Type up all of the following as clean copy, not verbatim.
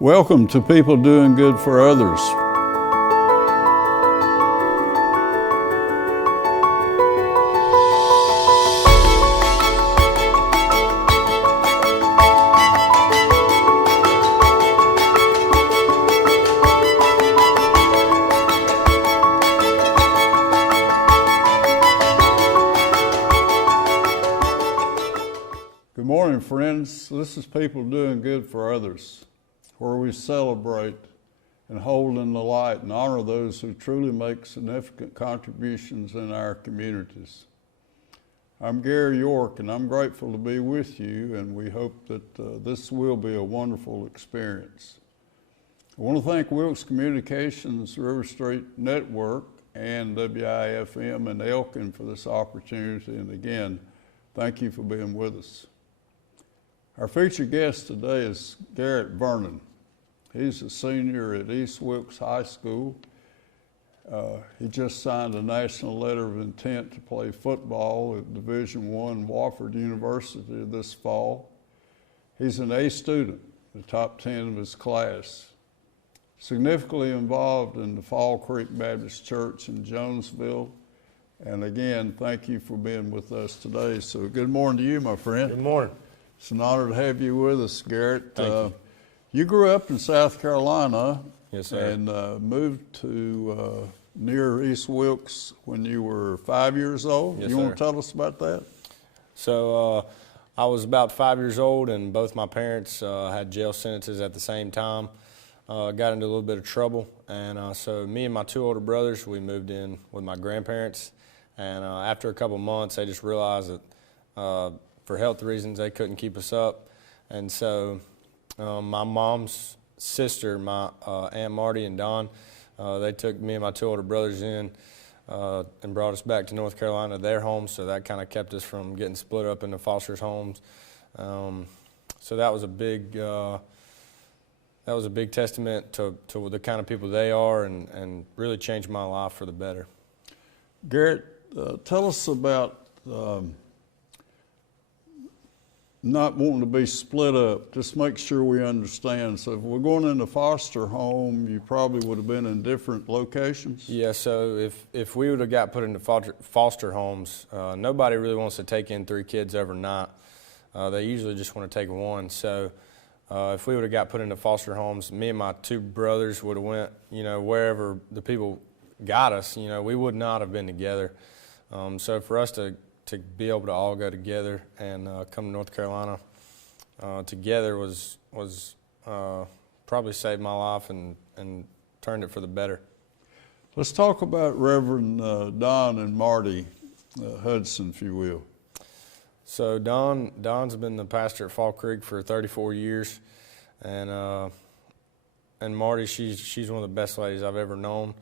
Welcome to People Doing Good for Others. Good morning, friends. This is People Doing Good for Others, where we celebrate and hold in the light and honor those who truly make significant contributions in our communities. I'm Gary York, and I'm grateful to be with you, and we hope that this will be a wonderful experience. I want to thank Wilkes Communications, RiverStreet Network, and WIFM and Elkin for this opportunity, and again, thank you for being with us. Our featured guest today is Garrett Vernon. He's a senior at East Wilkes High School. He just signed a national letter of intent to play football at Division I Wofford University this fall. He's an A student, the top 10 of his class. Significantly involved in the Fall Creek Baptist Church in Jonesville. And again, thank you for being with us today. So good morning to you, my friend. Good morning. It's an honor to have you with us, Garrett. Thank you. You grew up in South Carolina. Yes, sir. And moved to near East Wilkes when you were 5 years old. Yes, you want to sir. tell us about that? So I was about 5 years old, and both my parents had jail sentences at the same time. Got into a little bit of trouble, and so me and my two older brothers, we moved in with my grandparents. And after a couple months, they just realized that for health reasons, they couldn't keep us up. And so my mom's sister, my Aunt Marty and Don, they took me and my two older brothers in and brought us back to North Carolina, their home, so that kind of kept us from getting split up into foster homes. So that was a big testament to the kind of people they are, and really changed my life for the better. Garrett, tell us about not wanting to be split up. Just make sure we understand. So if we're going into foster home, you probably would have been in different locations? Yeah, so if we would have got put into foster homes, nobody really wants to take in 3 kids overnight. They usually just want to take one. So if we would have got put into foster homes, me and my two brothers would have went, wherever the people got us, we would not have been together. So for us to be able to all go together and come to North Carolina together was probably saved my life and turned it for the better. Let's talk about Reverend Don and Marty Hudson, if you will. So Don's been the pastor at Fall Creek for 34 years, and Marty, she's one of the best ladies I've ever known.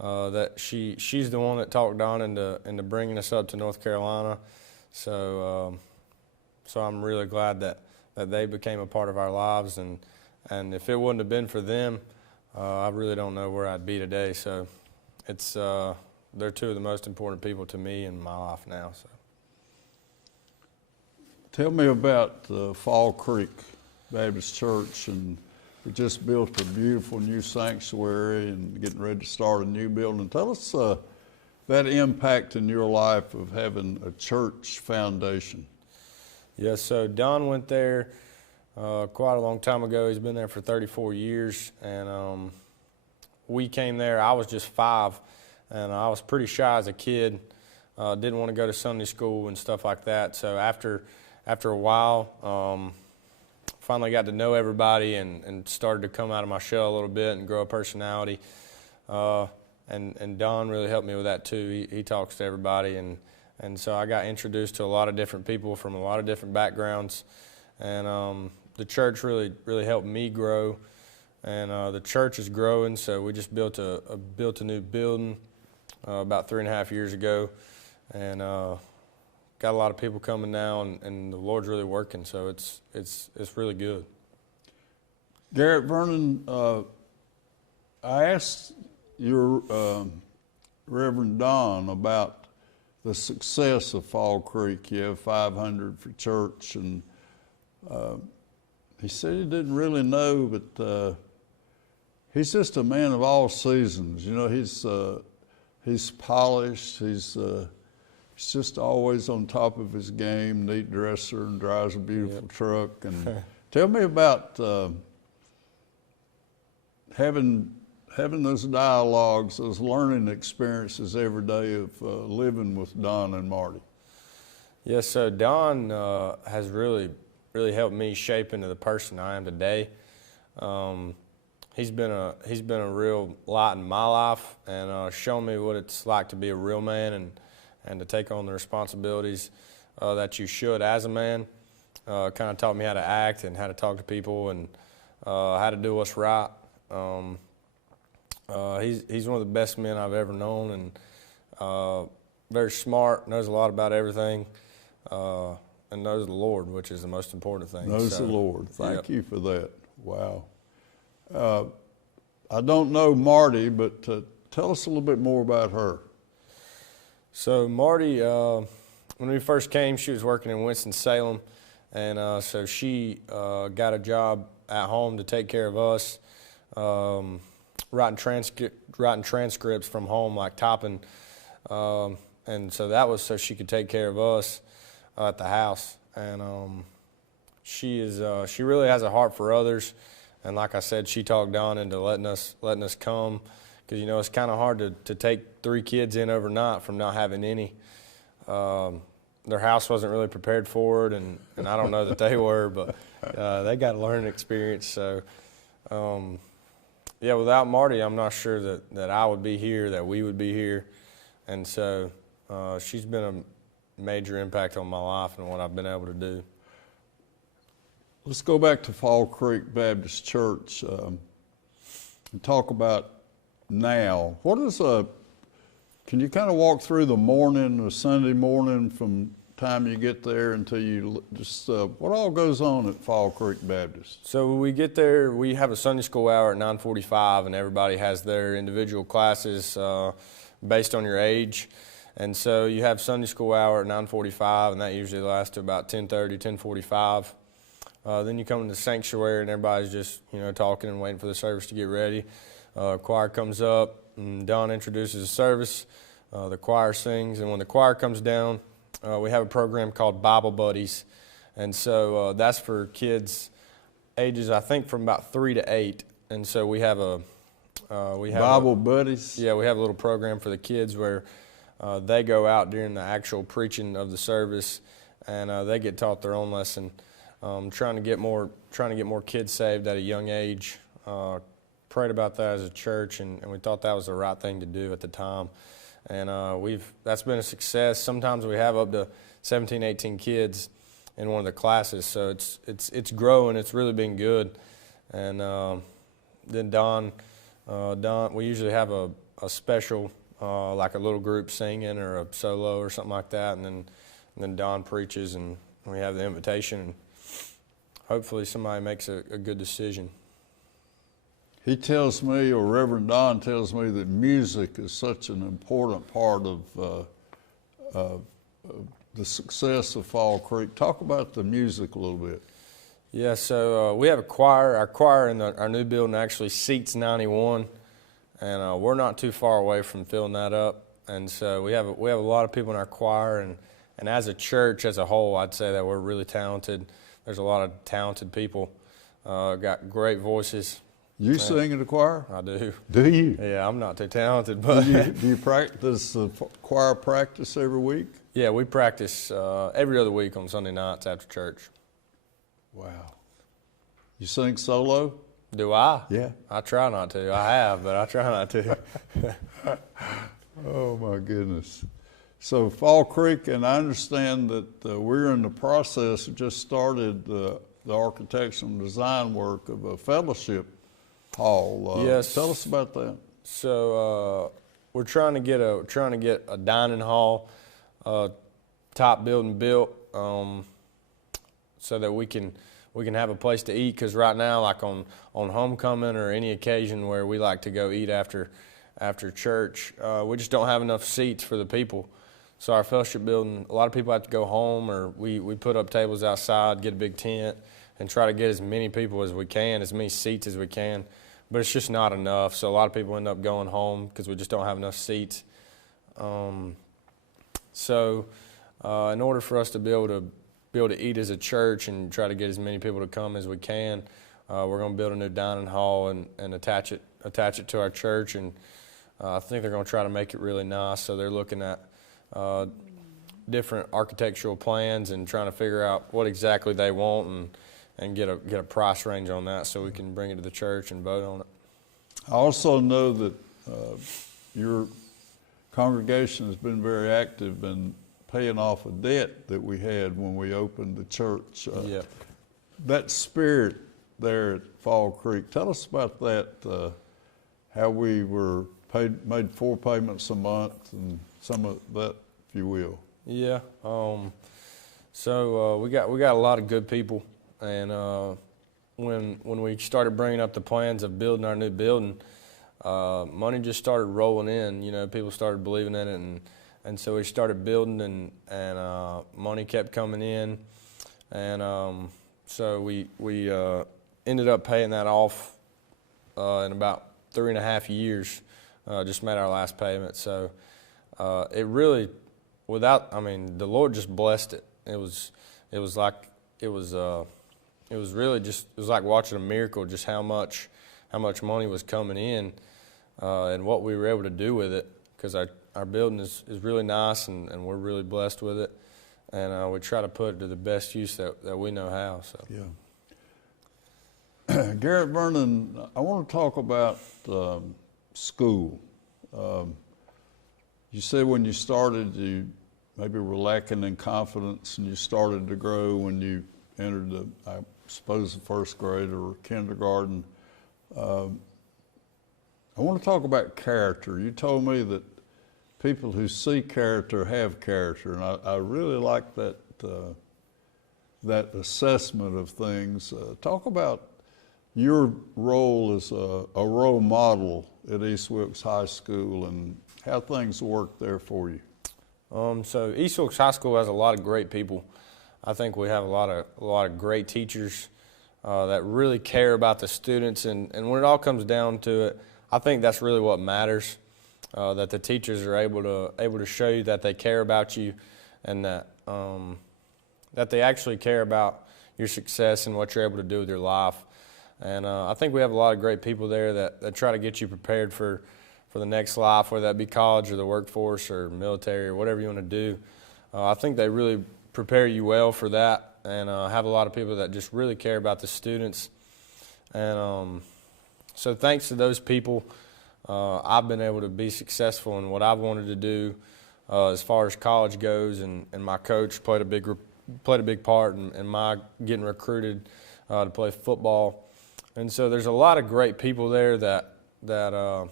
That she's the one that talked Don into bringing us up to North Carolina. So I'm really glad that they became a part of our lives, and if it wouldn't have been for them, I really don't know where I'd be today. So it's they're two of the most important people to me in my life now. So tell me about Fall Creek Baptist Church, and we just built a beautiful new sanctuary and getting ready to start a new building. Tell us that impact in your life of having a church foundation. Yeah, so Don went there quite a long time ago. He's been there for 34 years, and we came there. I was just 5, and I was pretty shy as a kid. Didn't want to go to Sunday school and stuff like that. So after a while, finally got to know everybody and started to come out of my shell a little bit and grow a personality. And Don really helped me with that too. He talks to everybody, and so I got introduced to a lot of different people from a lot of different backgrounds. And the church really helped me grow. And the church is growing, so we just built a new building about 3.5 years ago. And got a lot of people coming now, and the Lord's really working, so it's really good. Garrett Vernon, I asked your Reverend Don about the success of Fall Creek. You have 500 for church, and he said he didn't really know, but he's just a man of all seasons. You know, he's polished. He's just always on top of his game. Neat dresser and drives a beautiful truck. And tell me about having those dialogues, those learning experiences every day of living with Don and Marty. Yeah, so Don has really helped me shape into the person I am today. He's been a real light in my life and shown me what it's like to be a real man and to take on the responsibilities that you should as a man. Kind of taught me how to act and how to talk to people and how to do what's right. He's one of the best men I've ever known, and very smart, knows a lot about everything, and knows the Lord, which is the most important thing. Knows the Lord. Thank you for that. Wow. I don't know Marty, but tell us a little bit more about her. So Marty, when we first came, she was working in Winston-Salem, and so she got a job at home to take care of us, writing transcripts from home, like typing, and so that was so she could take care of us at the house. And she really has a heart for others, and like I said, she talked Don into letting us come, because you know it's kind of hard to take 3 kids in overnight from not having any. Their house wasn't really prepared for it, and I don't know that they were, but they got a learning experience. So, yeah, without Marty, I'm not sure that I would be here, that we would be here. And so she's been a major impact on my life and what I've been able to do. Let's go back to Fall Creek Baptist Church and talk about now. What is can you kind of walk through the morning, the Sunday morning, from time you get there until you just, what all goes on at Fall Creek Baptist? So when we get there, we have a Sunday school hour at 9:45, and everybody has their individual classes based on your age. And so you have Sunday school hour at 9:45, and that usually lasts to about 10:30, 10:45. Then you come to the sanctuary, and everybody's just, you know, talking and waiting for the service to get ready. Choir comes up, and Don introduces the service. The choir sings, and when the choir comes down, we have a program called Bible Buddies. And so that's for kids ages, I think, from about 3 to 8. And so we have Bible Buddies? Yeah, we have a little program for the kids where they go out during the actual preaching of the service, and they get taught their own lesson. Trying to get more kids saved at a young age. Prayed about that as a church, and we thought that was the right thing to do at the time. And that's been a success. Sometimes we have up to 17, 18 kids in one of the classes, so it's growing. It's really been good. And then Don, we usually have a special, like a little group singing or a solo or something like that, and then Don preaches, and we have the invitation, and hopefully somebody makes a good decision. He tells me, or Reverend Don tells me, that music is such an important part of the success of Fall Creek. Talk about the music a little bit. Yeah, so we have a choir. Our choir in our new building actually seats 91, and we're not too far away from filling that up. And so we have a lot of people in our choir, and as a church as a whole, I'd say that we're really talented. There's a lot of talented people, got great voices. You sing in the choir? I do. Do you? Yeah, I'm not too talented, but do you practice choir practice every week? Yeah, we practice every other week on Sunday nights after church. Wow. You sing solo? Do I? Yeah. I try not to. I have, but I try not to. Oh my goodness. So Fall Creek, and I understand that we're in the process, just started the architectural and design work of a fellowship hall. Yes. Tell us about that. So we're trying to get a dining hall top building built, so that we can have a place to eat. Because right now, like on homecoming or any occasion where we like to go eat after church, we just don't have enough seats for the people. So our fellowship building, a lot of people have to go home, or we put up tables outside, get a big tent, and try to get as many people as we can, as many seats as we can. But it's just not enough. So a lot of people end up going home because we just don't have enough seats. So in order for us to be able to eat as a church and try to get as many people to come as we can, we're going to build a new dining hall and attach it to our church. And I think they're going to try to make it really nice. So they're looking at different architectural plans and trying to figure out what exactly they want and get a price range on that so we can bring it to the church and vote on it. I also know that your congregation has been very active in paying off a debt that we had when we opened the church. Yeah. That spirit there at Fall Creek, tell us about that, how we made 4 payments a month and some of that, if you will. Yeah. So we got a lot of good people, and when we started bringing up the plans of building our new building, money just started rolling in. You know, people started believing in it, and so we started building, and money kept coming in, and so we ended up paying that off in about 3.5 years. Just made our last payment. So it really, the Lord just blessed it. It was like watching a miracle, just how much money was coming in, and what we were able to do with it, because our building is really nice, and we're really blessed with it, and we try to put it to the best use that we know how. So. Yeah. Garrett Vernon, I want to talk about school. You said when you started, you maybe were lacking in confidence, and you started to grow when you entered I suppose the first grade or kindergarten. I want to talk about character. You told me that people who see character have character, and I really like that assessment of things. Talk about your role as a role model at East Wilkes High School and how things work there for you. So East Wilkes High School has a lot of great people. I think we have a lot of great teachers that really care about the students, and when it all comes down to it, I think that's really what matters. That the teachers are able to show you that they care about you, and that they actually care about your success and what you're able to do with your life. And I think we have a lot of great people there that try to get you prepared for the next life, whether that be college or the workforce or military or whatever you want to do. I think they really prepare you well for that, and have a lot of people that just really care about the students. And so thanks to those people, I've been able to be successful in what I've wanted to do as far as college goes, and my coach played a big part in my getting recruited to play football. And so there's a lot of great people there that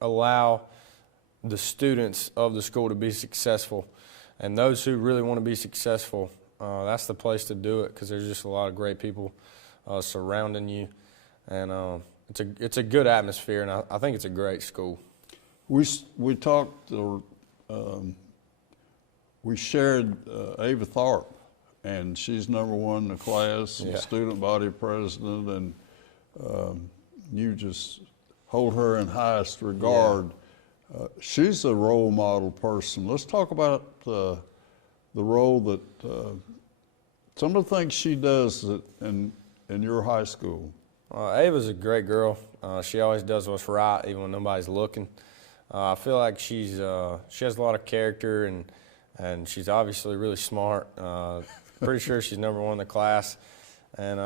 allow the students of the school to be successful. And those who really want to be successful, that's the place to do it, because there's just a lot of great people surrounding you. And it's a good atmosphere, and I think it's a great school. We talked, we shared Ava Tharp, and she's #1 in the class, Yeah. student body president, and you just hold her in highest regard. Yeah. She's a role model person. Let's talk about the role that some of the things she does in your high school. Ava's a great girl. She always does what's right, even when nobody's looking. I feel like she has a lot of character, and she's obviously really smart. Pretty sure she's #1 in the class, and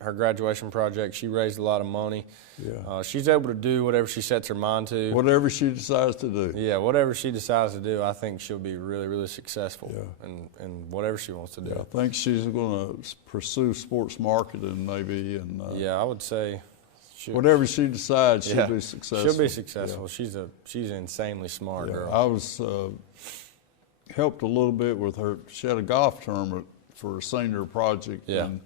her graduation project, she raised a lot of money. Yeah. She's able to do whatever she sets her mind to. Whatever she decides to do. Yeah, whatever she decides to do, I think she'll be really, really successful in whatever she wants to do. Yeah, I think she's going to pursue sports marketing maybe. And yeah, I would say. Whatever she decides, she'll be successful. She'll be successful. Yeah. She's an insanely smart girl. I was helped a little bit with her. She had a golf tournament for a senior project, and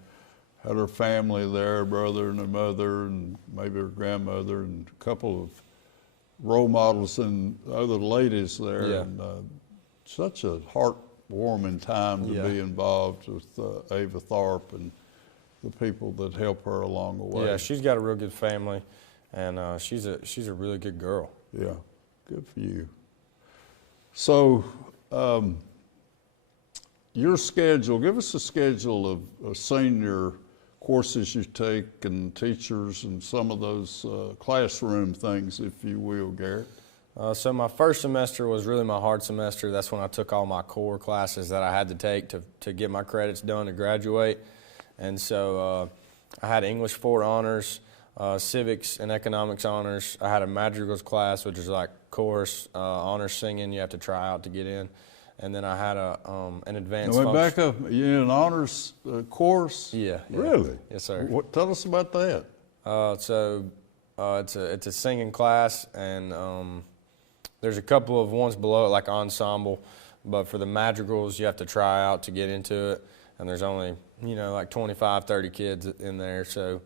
had her family there, her brother and her mother, and maybe her grandmother, and a couple of role models and other ladies there. Yeah. And such a heartwarming time to Yeah. be involved with Ava Tharp and the people that help her along the way. Yeah, she's got a real good family, and she's a really good girl. Yeah, good for you. So, your schedule, give us a schedule of senior courses you take and teachers and some of those classroom things, if you will, Garrett. So my first semester was really my hard semester. That's when I took all my core classes that I had to take to get my credits done to graduate. And so I had English 4 honors, civics and economics honors. I had a Madrigal Class, which is like chorus, honors singing. You have to try out to get in. And then I had an advanced. Now, back up. You in an honors course? Yeah. Really? Yes, sir. Tell us about that. It's a singing class, and there's a couple of ones below it, like ensemble. But for the madrigals, you have to try out to get into it. And there's only, like 25, 30 kids in there. So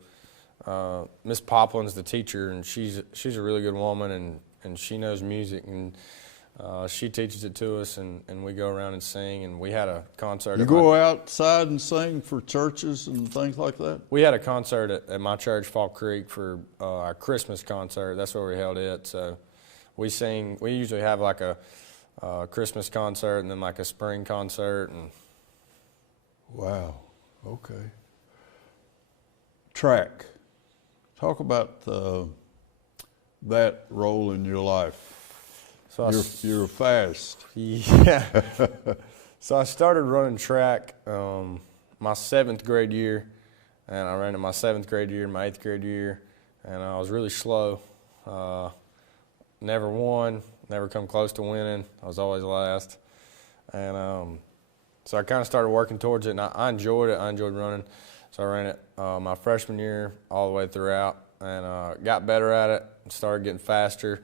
Miss Poplin's the teacher, and she's a really good woman, and she knows music, and she teaches it to us, and we go around and sing. And we had a concert. You go outside and sing for churches and things like that? We had a concert at my church, Fall Creek, for our Christmas concert. That's where we held it. So we sing. We usually have like a Christmas concert and then like a spring concert. And wow. Okay. Track. Talk about that role in your life. So you're fast. Yeah. So I started running track my 7th grade year, and I ran in my 7th grade year and my 8th grade year, and I was really slow. Never won, never come close to winning. I was always last. And so I kind of started working towards it, and I enjoyed it. I enjoyed running. So I ran it my freshman year all the way throughout, and got better at it, started getting faster.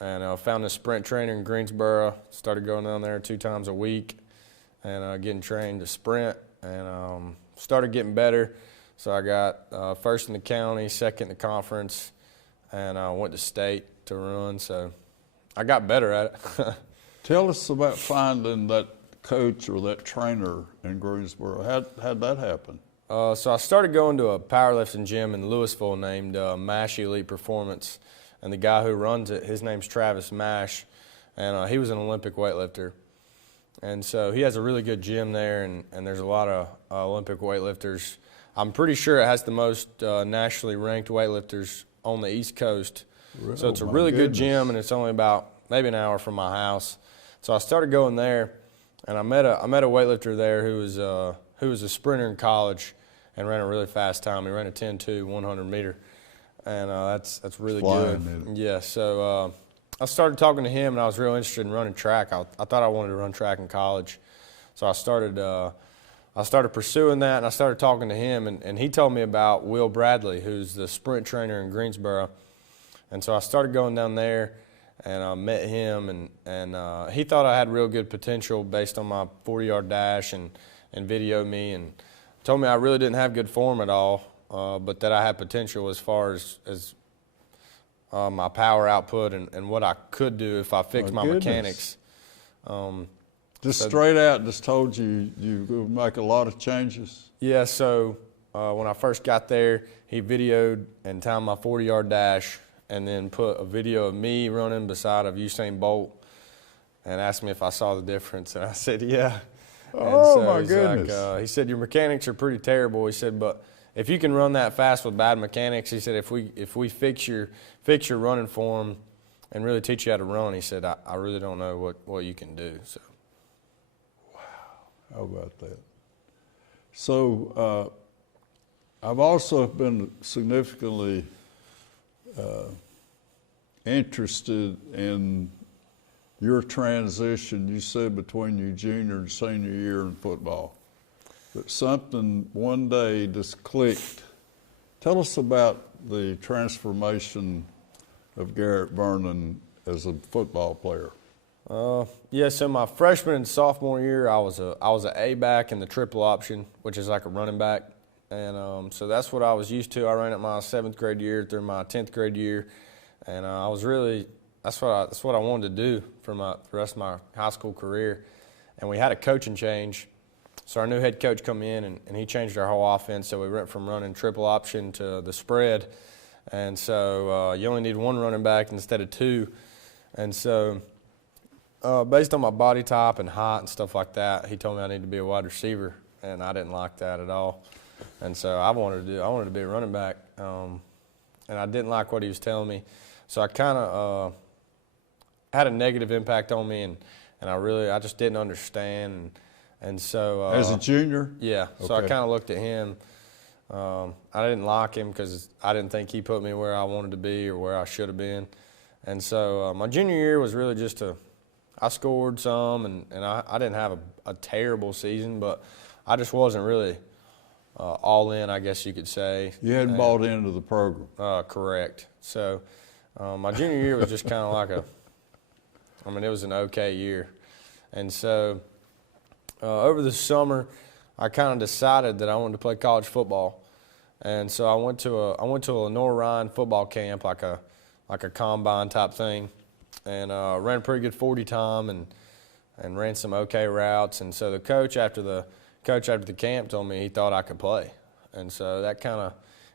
And found a sprint trainer in Greensboro, started going down there 2 times a week and getting trained to sprint, and started getting better. So I got first in the county, second in the conference, and I went to state to run. So I got better at it. Tell us about finding that coach or that trainer in Greensboro. How'd that happen? So I started going to a powerlifting gym in Louisville named MASH Elite Performance. And the guy who runs it, his name's Travis Mash, and he was an Olympic weightlifter. And so he has a really good gym there, and there's a lot of Olympic weightlifters. I'm pretty sure it has the most nationally ranked weightlifters on the East Coast. So it's a really good gym, and it's only about maybe an hour from my house. So I started going there, and I met a weightlifter there who was a sprinter in college and ran a really fast time. He ran a 10.2 100 meter. And that's really good. Yeah, so I started talking to him, and I was real interested in running track. I thought I wanted to run track in college. So I started pursuing that, and I started talking to him, and he told me about Will Bradley, who's the sprint trainer in Greensboro. And so I started going down there, and I met him, and he thought I had real good potential based on my 40-yard dash, and videoed me and told me I really didn't have good form at all. But that I had potential as far as my power output and what I could do if I fixed my mechanics. Just straight out, just told you would make a lot of changes? Yeah, so when I first got there, he videoed and timed my 40-yard dash and then put a video of me running beside of Usain Bolt and asked me if I saw the difference. And I said, yeah. Oh, my goodness. Like, he said, your mechanics are pretty terrible. He said, but if you can run that fast with bad mechanics, he said, if we fix your running form and really teach you how to run, he said, I really don't know what you can do. So, wow, how about that? So I've also been significantly interested in your transition, you said, between your junior and senior year in football. But something one day just clicked. Tell us about the transformation of Garrett Vernon as a football player. Yeah, so my freshman and sophomore year, I was an A-back in the triple option, which is like a running back. And so that's what I was used to. I ran it my 7th grade year through my 10th grade year. And I was really, that's what I wanted to do for the rest of my high school career. and we had a coaching change. So our new head coach come in, and he changed our whole offense. So we went from running triple option to the spread. And so you only need one running back instead of two. And so based on my body type and height and stuff like that, he told me I needed to be a wide receiver, and I didn't like that at all. And so I wanted to be a running back, and I didn't like what he was telling me. So I kind of had a negative impact on me, and I just didn't understand. And so as a junior? Yeah. So I Okay. kind of looked at him. I didn't like him because I didn't think he put me where I wanted to be or where I should have been. And so my junior year was really just I scored some, and I didn't have a terrible season, but I just wasn't really all in, I guess you could say. You hadn't bought into the program. Correct. So my junior year was just kind of like it was an okay year. And so over the summer, I kind of decided that I wanted to play college football, and so I went to a Lenore Ryan football camp, like a combine type thing, and ran a pretty good 40 time and ran some okay routes. And so the coach after the camp told me he thought I could play, and so it kind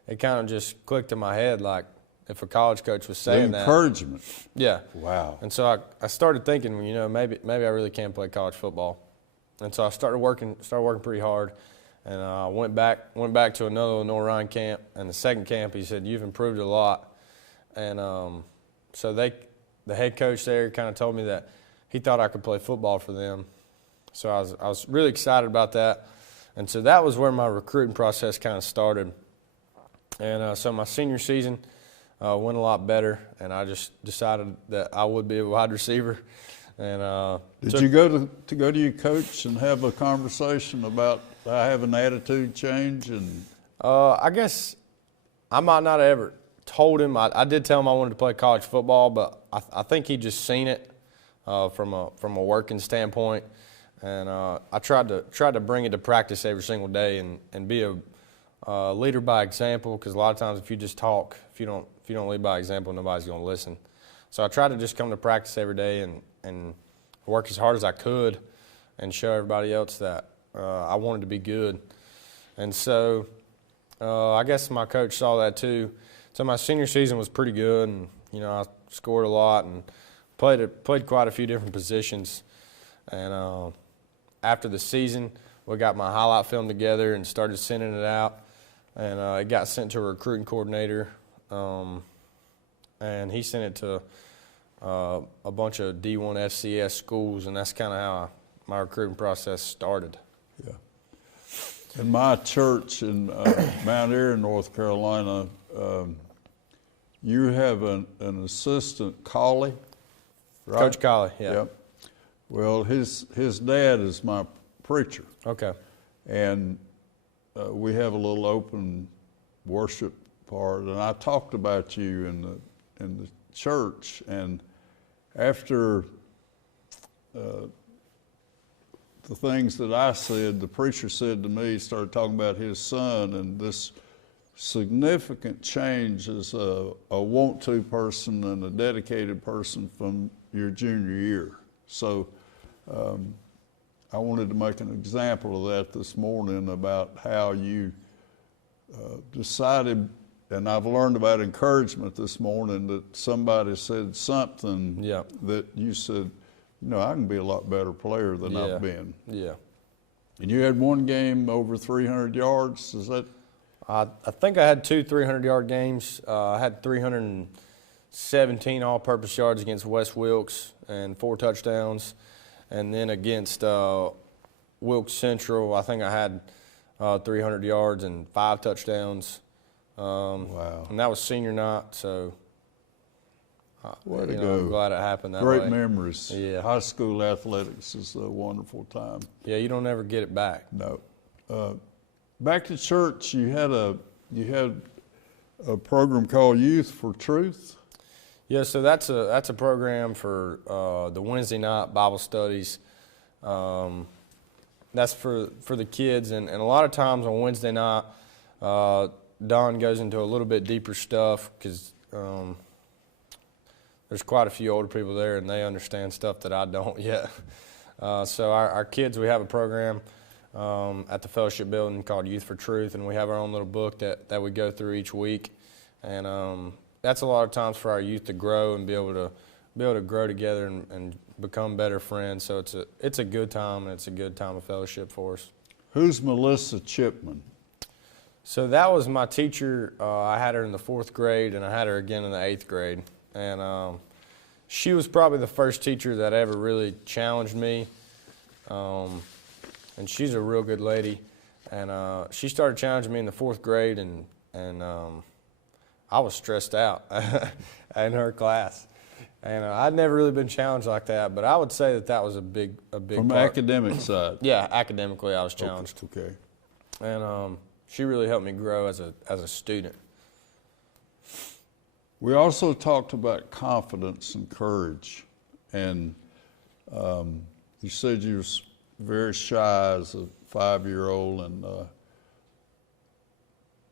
of just clicked in my head, like if a college coach was saying The encouragement. yeah. Wow. And so I started thinking, maybe I really can play college football. And so I started working pretty hard, and I went back to another Lenore Ryan camp. And the second camp, he said, "You've improved a lot." And so the head coach there kind of told me that he thought I could play football for them. So I was really excited about that. And so that was where my recruiting process kind of started. And so my senior season went a lot better, and I just decided that I would be a wide receiver. And Did you go to your coach and have a conversation about I have an attitude change? And I guess I might not have ever told him. I did tell him I wanted to play college football, but I think he just seen it from a working standpoint. And I tried to bring it to practice every single day and be a leader by example, because a lot of times if you just talk, if you don't lead by example, nobody's going to listen. So I tried to just come to practice every day and work as hard as I could and show everybody else that I wanted to be good. And so I guess my coach saw that too. So my senior season was pretty good, and I scored a lot and played quite a few different positions. And after the season, we got my highlight film together and started sending it out, and it got sent to a recruiting coordinator, and he sent it to a bunch of D1 FCS schools, and that's kind of how my recruiting process started. yeah. In my church in Mount Airy, North Carolina, you have an assistant, Colley, right? Coach Colley, yeah. Yep. Well, his dad is my preacher, Okay. and we have a little open worship part, and I talked about you in the church, and after the things that I said, the preacher said to me, started talking about his son and this significant change as a want-to person and a dedicated person from your junior year. So I wanted to make an example of that this morning about how you decided, and I've learned about encouragement this morning, that somebody said something that you said, I can be a lot better player than I've been. Yeah. And you had one game over 300 yards, is that? I think I had 2 300-yard games. I had 317 all-purpose yards against West Wilkes and 4 touchdowns. And then against Wilkes Central, I think I had 300 yards and 5 touchdowns. Wow. And that was senior night, so Way to go. I'm glad it happened that way. Great memories. Yeah. High school athletics is a wonderful time. Yeah, you don't ever get it back. No. Back to church, you had a program called Youth for Truth. Yeah, so that's a program for the Wednesday night Bible studies. That's for the kids, and a lot of times on Wednesday night, Don goes into a little bit deeper stuff because there's quite a few older people there, and they understand stuff that I don't yet. So our kids, we have a program at the fellowship building called Youth for Truth, and we have our own little book that we go through each week. And that's a lot of times for our youth to grow and be able to grow together and become better friends. So it's a good time, and it's a good time of fellowship for us. Who's Melissa Chipman? So that was my teacher. I had her in the 4th grade, and I had her again in the 8th grade. And she was probably the first teacher that ever really challenged me. And she's a real good lady. And she started challenging me in the 4th grade, and I was stressed out in her class. And I'd never really been challenged like that, but I would say that was a big From part. academic side? Yeah, academically I was challenged. Okay. And she really helped me grow as a student. We also talked about confidence and courage, and you said you was very shy as a 5-year-old, and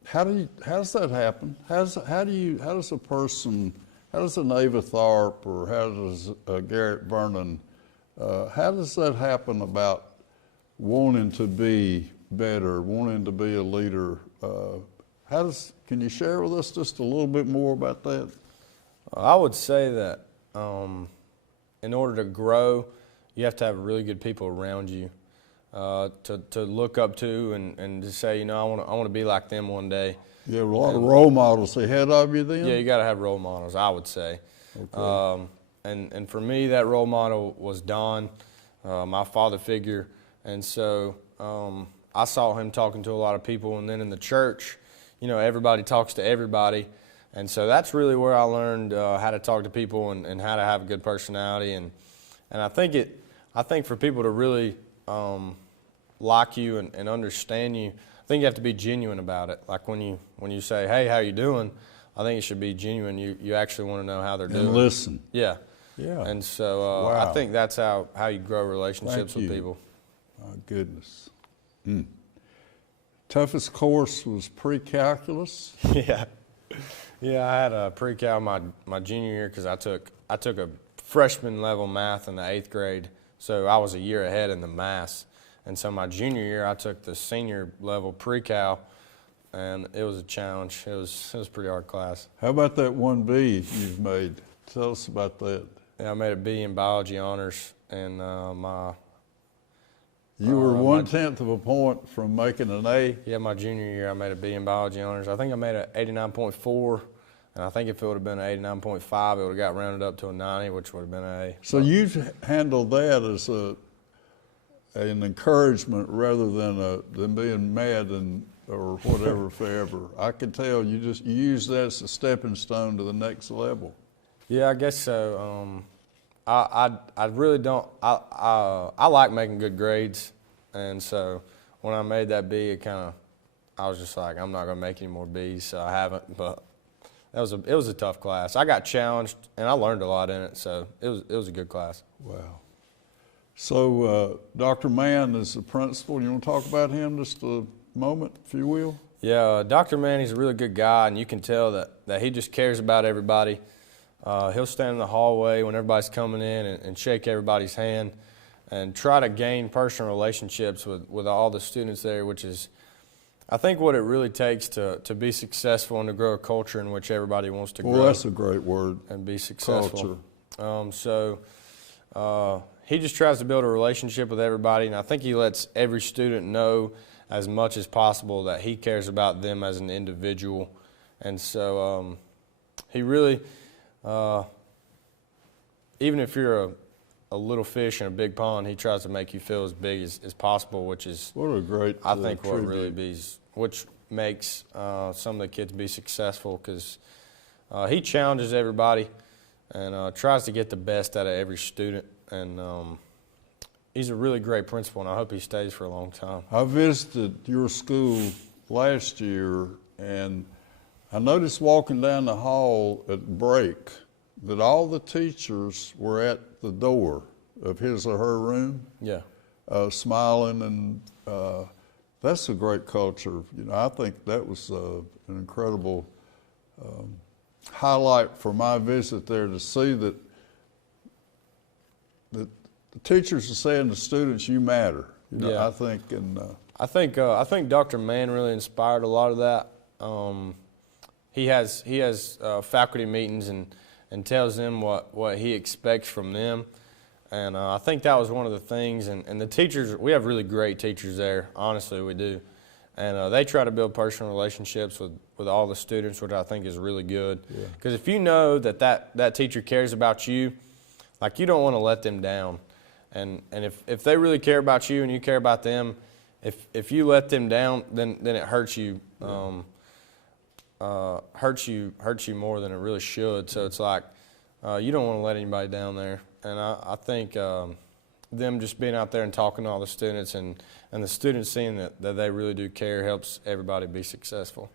how does that happen? How does an Ava Tharp, or how does Garrett Vernon, how does that happen about wanting to be better, wanting to be a leader? Can you share with us just a little bit more about that? I would say that in order to grow, you have to have really good people around you to look up to and to say, I want to be like them one day. You have a lot of role models ahead of you then? Yeah, you got to have role models, I would say. Okay. And for me, that role model was Don, my father figure. And so I saw him talking to a lot of people, and then in the church, everybody talks to everybody. And so that's really where I learned how to talk to people and how to have a good personality. And I think for people to really like you and understand you, I think you have to be genuine about it. Like when you say, "Hey, how you doing?" I think it should be genuine. You actually want to know how they're doing. And listen. Yeah. Yeah. And so Wow. I think that's how you grow relationships with people. My goodness. Toughest course was pre-calculus? Yeah. Yeah, I had a pre-cal my junior year because I took a freshman level math in the 8th grade, so I was a year ahead in the math. And so my junior year, I took the senior level pre-cal, and it was a challenge. It was a pretty hard class. How about that 1B you've made? Tell us about that. Yeah, I made a B in biology honors, and You were 1/10 of a point from making an A. Yeah, my junior year, I made a B in biology honors. I think I made an 89.4, and I think if it would have been an 89.5, it would have got rounded up to a 90, which would have been an A. So you've handled that as an encouragement rather than being mad or whatever forever. I can tell you use that as a stepping stone to the next level. Yeah, I guess so. I really don't. I like making good grades, and so when I made that B, I was just like, I'm not going to make any more B's, so I haven't. But it was a tough class. I got challenged, and I learned a lot in it, so it was a good class. Wow. So Dr. Mann is the principal. You want to talk about him just a moment, if you will? Yeah, Dr. Mann, he's a really good guy, and you can tell that he just cares about everybody. He'll stand in the hallway when everybody's coming in and shake everybody's hand and try to gain personal relationships with all the students there, which is, I think, what it really takes to be successful and to grow a culture in which everybody wants to grow. Well, that's a great word. And be successful. Culture. He just tries to build a relationship with everybody, and I think he lets every student know as much as possible that he cares about them as an individual. And so he really, even if you're a little fish in a big pond, he tries to make you feel as big as possible, which is, what a great I think, what tribute. really which makes some of the kids be successful, because he challenges everybody and tries to get the best out of every student. And he's a really great principal, and I hope he stays for a long time. I visited your school last year, and I noticed walking down the hall at break that all the teachers were at the door of his or her room, Yeah. smiling, and that's a great culture. I think that was an incredible highlight for my visit there, to see that the teachers are saying to students, you matter. You know, Yeah. I think, and I think Dr. Mann really inspired a lot of that. He has faculty meetings and tells them what he expects from them, and I think that was one of the things. And the teachers, we have really great teachers there. Honestly, we do, and they try to build personal relationships with all the students, which I think is really good. Because if you know that teacher cares about you, like, you don't want to let them down, and if they really care about you and you care about them, if you let them down, then it hurts you. Hurts you more than it really should. So it's like, you don't want to let anybody down there. And I think them just being out there and talking to all the students and the students seeing that they really do care helps everybody be successful.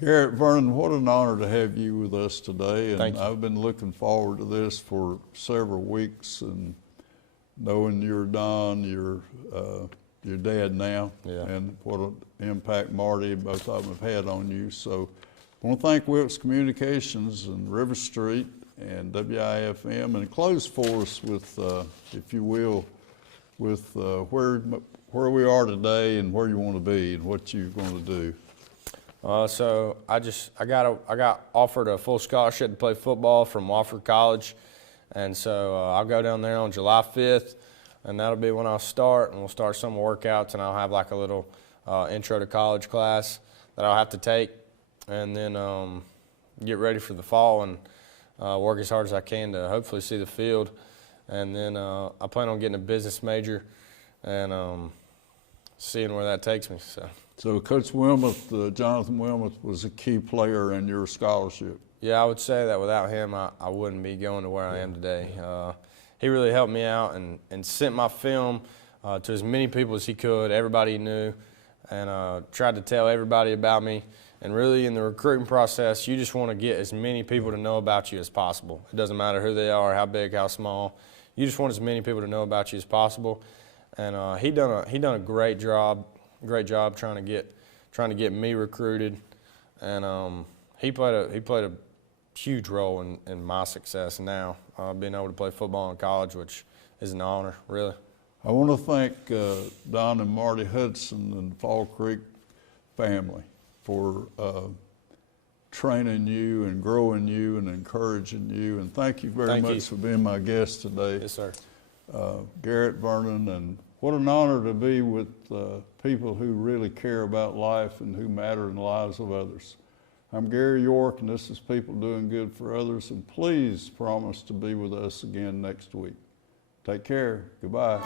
Garrett Vernon, what an honor to have you with us today. And Thank you. I've been looking forward to this for several weeks, and knowing you're Don, your dad now, and what an impact Marty and both of them have had on you. So I want to thank Wilkes Communications and RiverStreet and WIFM, and close for us with, if you will, with where we are today and where you want to be and what you're going to do. So I got offered a full scholarship to play football from Wofford College, and so I'll go down there on July 5th. And that'll be when I'll start, and we'll start some workouts, and I'll have like a little intro to college class that I'll have to take, and then get ready for the fall and work as hard as I can to hopefully see the field. And then I plan on getting a business major and seeing where that takes me. So Coach Wilmoth, Jonathan Wilmoth, was a key player in your scholarship. Yeah, I would say that without him, I wouldn't be going to where I am today. He really helped me out and sent my film to as many people as he could, everybody he knew, and tried to tell everybody about me. And really, in the recruiting process, you just want to get as many people to know about you as possible. It doesn't matter who they are, how big, how small. You just want as many people to know about you as possible. And he done a great job trying to get me recruited. And he played a huge role in my success now, being able to play football in college, which is an honor, really. I want to thank Don and Marty Hudson and the Fall Creek family for training you and growing you and encouraging you. And thank you very much for being my guest today. Yes, sir. Garrett Vernon, and what an honor to be with people who really care about life and who matter in the lives of others. I'm Gary York, and this is People Doing Good for Others, and please promise to be with us again next week. Take care. Goodbye.